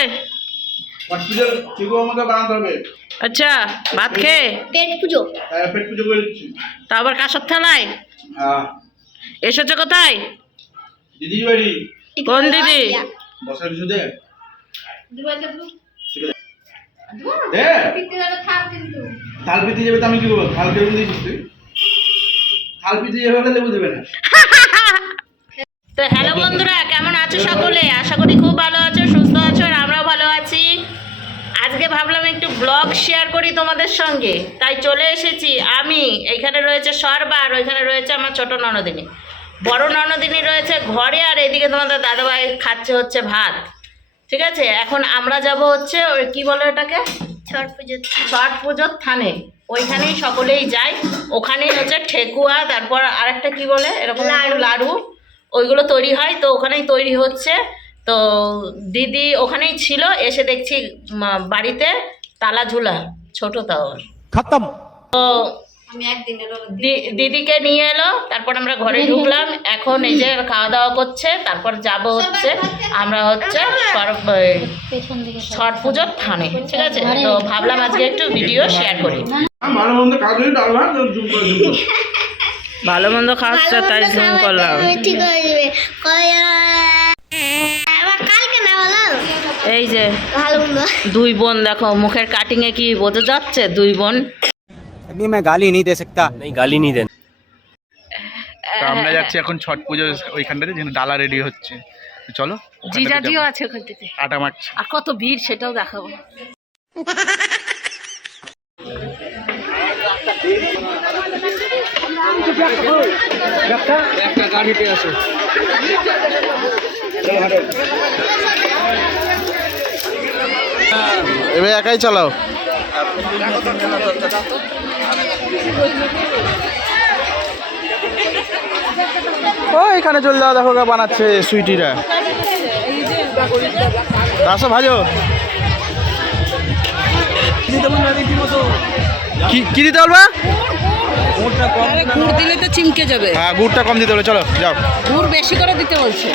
কোথায়? আচ্ছা, ভাত খেয়ে পেট পুজো। তা আবার কাঁসার থালায় এসেছো কোথায়? দিদি বাড়ি। কোন দিদি? বসার কিছু দে। থাল পিতে যাবে তো আমি কি করবো? থাল কেমন দিয়েছিস তুই? থাল পিতে যাবে হলে লেবু দেবে না। তো হ্যালো বন্ধুরা, কেমন আছো সকলে? আশা করি খুব ভালো আছো, সুস্থ আছো, আর আমরাও ভালো আছি। আজকে ভাবলাম একটু ব্লগ শেয়ার করি তোমাদের সঙ্গে, তাই চলে এসেছি আমি। এখানে রয়েছে সরবা, আর ওইখানে রয়েছে আমার ছোট ননদিনী। বড় ননদিনী রয়েছে ঘরে, আর এদিকে তোমাদের দাদাভাই খাচ্ছে হচ্ছে ভাত। ঠিক আছে, এখন আমরা যাব হচ্ছে ওই কি বলে এটাকে, ছট পুজো। ছট পুজোর থানে। ওইখানেই সকলেই যায়। ওখানেই হচ্ছে ঠেকুয়া, তারপর আরেকটা কি বলে এরকম লাড়ু, ওইগুলো তৈরি হয়। তো ওখানেই তৈরি হচ্ছে। তো দিদি ওখানেই ছিল, এসে দেখছি বাড়িতে তালা ঝুলা, ছোট তাও খতম। তো দিদিকে নিয়ে এলো, তারপর আমরা ঘরে ঢুকলাম। এখন এই যে খাওয়া দাওয়া করছে, তারপর যাব হচ্ছে আমরা হচ্ছে ছট পুজোর থানে। ঠিক আছে, তো ভাবলাম আজকে একটু ভিডিও শেয়ার করি। ভালো মন্দ কাজ ডাল ভাত জুম করে জুম করে। ভালো মন্দ খাওয়াচ্ছে তাই জুম করলাম। ঠিক হয়ে যাবে। কালকে না বলো। এই যে ভালো মন্দ। দুই বোন দেখো, মুখের কাটিং এ কি বোঝা যাচ্ছে? দুই বোন। अभी मैं गाली नहीं दे सकता। नहीं गाली नहीं देना। তো আমরা যাচ্ছি এখন ছট পুজো ওইখানটাতে, যেখানে ডালা রেডি হচ্ছে। চলো। জিজাজিও আছে ওখান থেকে, আটা মারছে। আর কত ভিড় সেটাও দেখাবো। একটা গাড়িতে আছে। এবার একাই চালাও। ও এখানে চলে যাওয়া, দেখো বানাচ্ছে সুইটিরা। আসো ভাজো। কি দিতে বলবা? গুড় দিলে তো চিমকে যাবে। হ্যাঁ, গুড়টা কম দিতে বলে। চলো যাও। গুড় বেশি করে দিতে বলছে।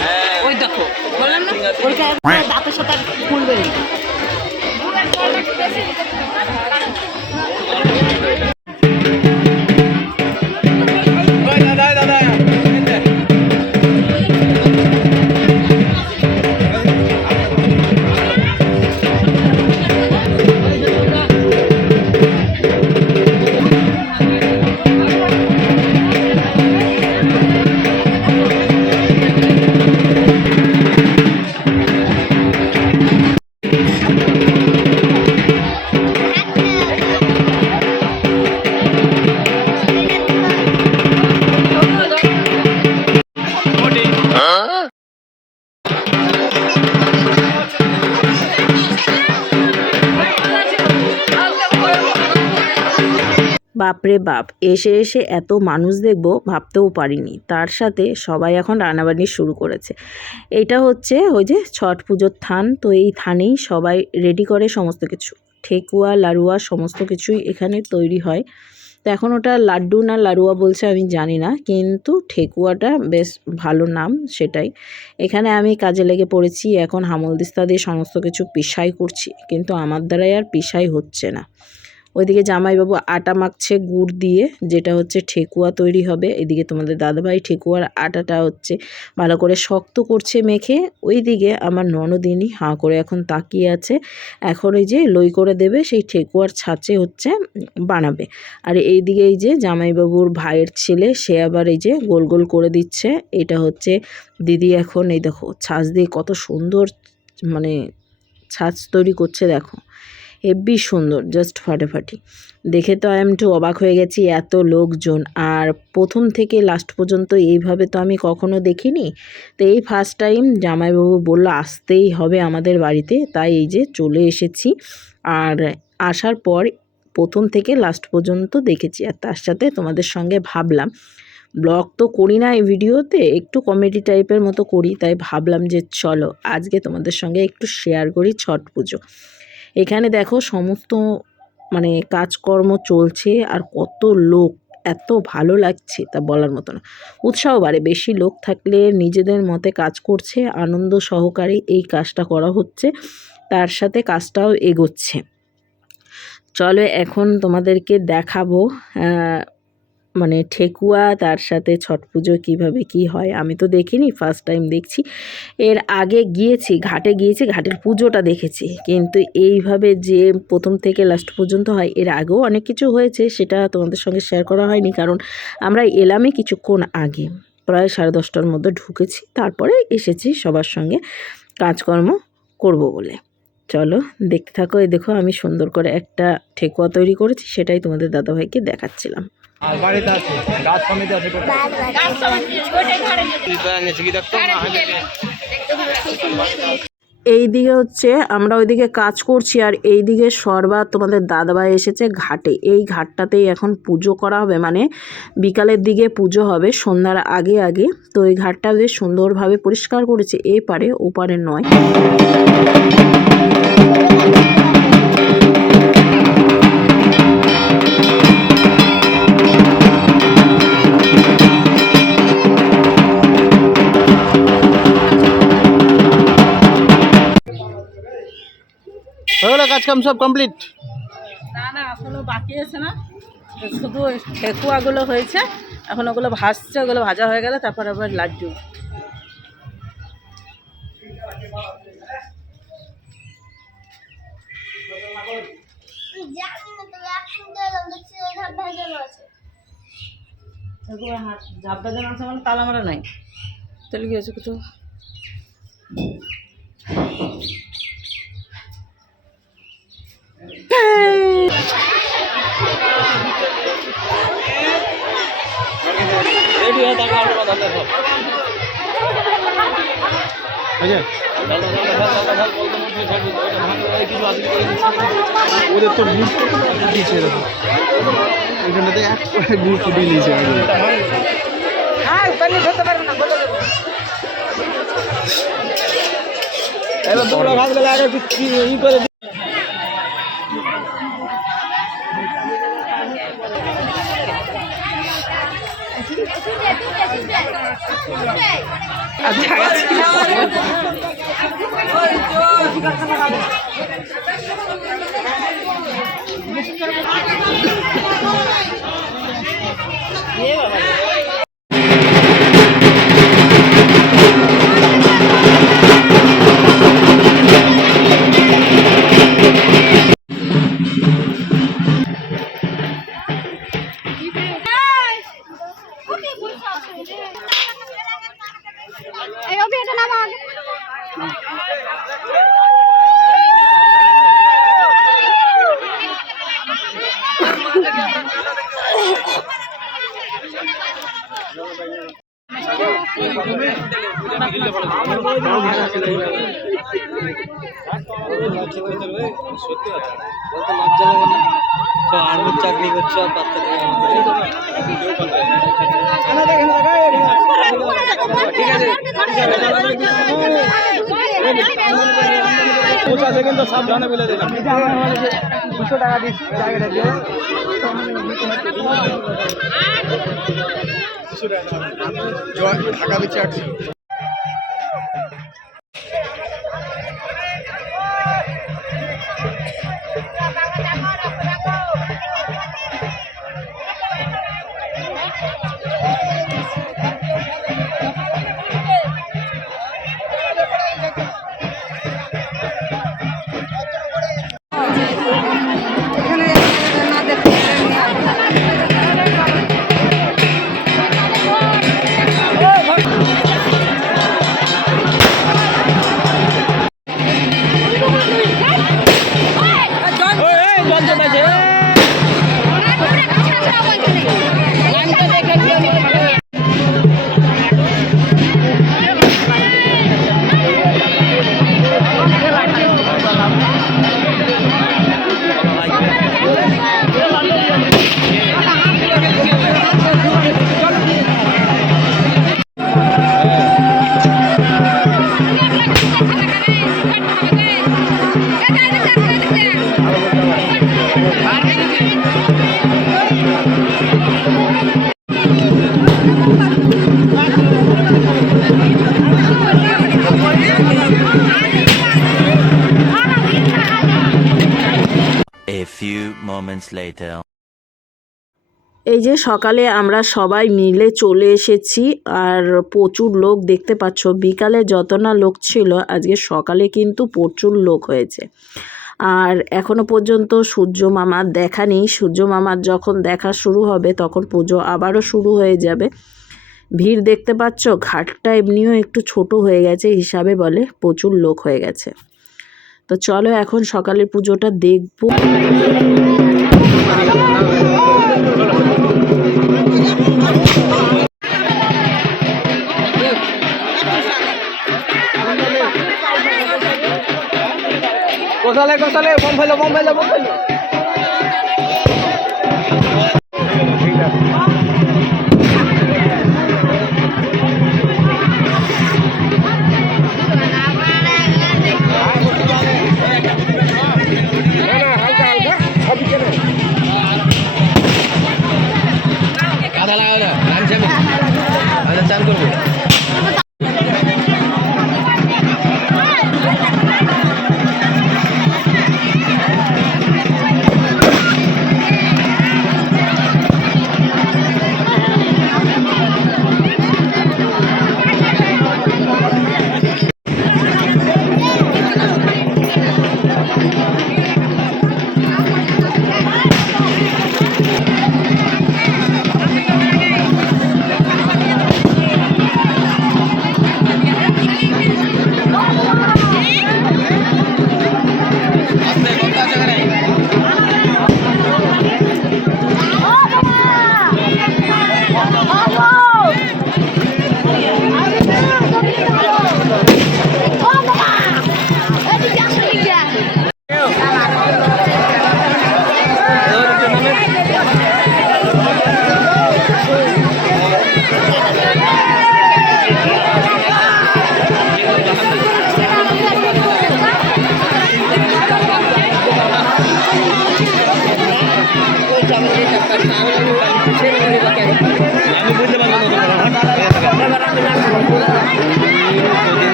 ওই দেখো, বললাম না ওইটা দাঁতের সাথে খুলবে। বাপরে বাপ, এসে এসে এত মানুষ দেখবো ভাবতেও পারিনি। তার সাথে সবাই এখন রান্নাবান্নি শুরু করেছে। এইটা হচ্ছে ওই যে ছট পুজোর থান। তো এই থানেই সবাই রেডি করে সমস্ত কিছু, ঠেকুয়া লাড়ুয়া সমস্ত কিছুই এখানে তৈরি হয়। তো এখন ওটা লাড্ডু না লাড়ুয়া বলছে আমি জানি না, কিন্তু ঠেকুয়াটা বেশ ভালো নাম সেটাই। এখানে আমি কাজে লেগে পড়েছি, এখন হামলদিস্তা দিয়ে সমস্ত কিছু পিসাই করছি, কিন্তু আমার দ্বারাই আর পিসাই হচ্ছে না। ওইদিকে জামাইবাবু আটা মাখছে গুড় দিয়ে, যেটা হচ্ছে ঠেকুয়া তৈরি হবে। এদিকে তোমাদের দাদাভাই ঠেকুয়ার আটাটা হচ্ছে ভালো করে শক্ত করছে মেখে। ওইদিকে আমার ননদিনী হাঁ করে এখন তাকিয়ে আছে। এখন এই যে লই করে দেবে, সেই ঠেকুয়ার ছাঁচে হচ্ছে বানাবে। আর এইদিকে এই যে জামাইবাবুর ভাইয়ের ছেলে, সে আবার এই যে গোল গোল করে দিচ্ছে। এটা হচ্ছে দিদি এখন এই দেখো ছাঁচ দিয়ে কত সুন্দর মানে ছাঁচ তৈরি করছে, দেখো হেব্বি সুন্দর, জাস্ট ফাটাফাটি। দেখে তো আমি একটু অবাক হয়ে গেছি, এত লোকজন। আর প্রথম থেকে লাস্ট পর্যন্ত এইভাবে তো আমি কখনো দেখিনি। তো এই ফার্স্ট টাইম জামাইবাবু বললো আসতেই হবে আমাদের বাড়িতে, তাই এই যে চলে এসেছি। আর আসার পর প্রথম থেকে লাস্ট পর্যন্ত দেখেছি, আর তার সাথে তোমাদের সঙ্গে ভাবলাম ব্লগ তো করি না এই ভিডিওতে, একটু কমেডি টাইপের মতো করি। তাই ভাবলাম যে চলো আজকে তোমাদের সঙ্গে একটু শেয়ার করি ছট পুজো। এখানে দেখো সমস্ত মানে কাজকর্ম চলছে, আর কত লোক, এত ভালো লাগছে তা বলার মতো না। উৎসাহ বাড়ে, বেশি লোক থাকলে নিজেদের মতে কাজ করছে, আনন্দ সহকারে এই কাজটা করা হচ্ছে। তার সাথে কাজটাও এগোচ্ছে। চলো এখন তোমাদেরকে দেখাবো মানে ঠেকুয়া তার সাথে ছট পুজো কীভাবে কী হয়। আমি তো দেখিনি, ফার্স্ট টাইম দেখছি। এর আগে গিয়েছি, ঘাটে গিয়েছি, ঘাটের পুজোটা দেখেছি, কিন্তু এইভাবে যে প্রথম থেকে লাস্ট পর্যন্ত হয় এর আগেও অনেক কিছু হয়েছে, সেটা তোমাদের সঙ্গে শেয়ার করা হয়নি, কারণ আমরা এলামই কিছুক্ষণ আগে, প্রায় 10:30টার মধ্যে ঢুকেছি, তারপরে এসেছি সবার সঙ্গে কাজকর্ম করব বলে। চলো দেখতে থাকো। এই দেখো আমি সুন্দর করে একটা ঠেকুয়া তৈরি করেছি, সেটাই তোমাদের দাদাভাইকে দেখাচ্ছিলাম। আর বাড়িতে আছে গাছ সমিতি আছে এই দিকে হচ্ছে আমরা ওইদিকে কাজ করছি, আর এই দিকে সর্বা তোমাদের দাদাভাই এসেছে ঘাটে। এই ঘাটটাতেই এখন পুজো করা হবে, মানে বিকালের দিকে পুজো হবে সন্ধ্যার আগে আগে। তো এই ঘাটটা বেশ সুন্দরভাবে পরিষ্কার করেছে, এপারে ওপারে নয়। হয়ে গেল কাজ কাম সব কমপ্লিট? না না, এখনো বাকি আছে না, শুধু ঠেকুয়াগুলো হয়েছে, এখন ওগুলো ভাজছে, ওগুলো ভাজা হয়ে গেলে তারপর আবার লাড্ডু। ঝাপ বাজানো আছে মানে তালা মারা নাই, তাহলে কি হয়েছে তো? ওদের তো দিয়েছে এরকম, ওইখানটাতে এক গুরুত্ব দিয়ে দিয়েছে। এবার তোমরা ভাত গেলে আগে ই করে সত্যি কথা বলতে লজ্জা লাগে না? তো আর্মির চাকরি করছো আর পাত্তা ঠিক আছে, আছে কিন্তু সাবধানে বলে দিলাম। 200 টাকা দিচ্ছি জায়গাটা দিয়ে ঢাকা দিচ্ছে 800। লাইনটা দেখে moments later. এই যে সকালে আমরা সবাই মিলে চলে এসেছি আর প্রচুর লোক দেখতে পাচ্ছ। বিকালে যত না লোক ছিল আজকে সকালে কিন্তু প্রচুর লোক হয়েছে। আর এখনো পর্যন্ত সূর্য মামার দেখা নেই। সূর্য মামার যখন দেখা শুরু হবে তখন পুজো আবারও শুরু হয়ে যাবে। ভিড় দেখতে পাচ্ছ, ঘাটটা এমনিও একটু ছোট হয়ে গেছে হিসাবে বলে, প্রচুর লোক হয়ে গেছে। তো চলো এখন সকালের পুজোটা দেখবো। কোথালে বম ফেলো আধা লাগাও না, আমি যাবো, আমি চান করবো।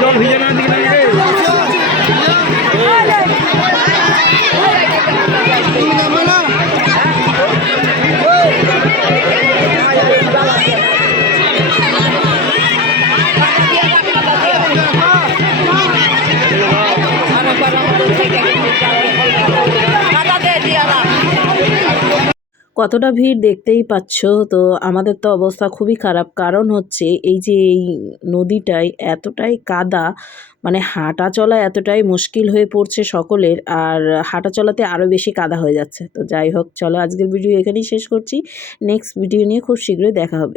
জল ভিজে না দিকে না রে। কতটা ভিড় দেখতেই পাচ্ছ। তো আমাদের তো অবস্থা খুবই খারাপ, কারণ হচ্ছে এই যে এই নদীটায় এতটাই কাদা, মানে হাঁটা চলা এতটাই মুশকিল হয়ে পড়ছে সকলের, আর হাঁটা চলাতে আরও বেশি কাদা হয়ে যাচ্ছে। তো যাই হোক, চলো আজকের ভিডিও এখানেই শেষ করছি। নেক্সট ভিডিও নিয়ে খুব শীঘ্রই দেখা হবে।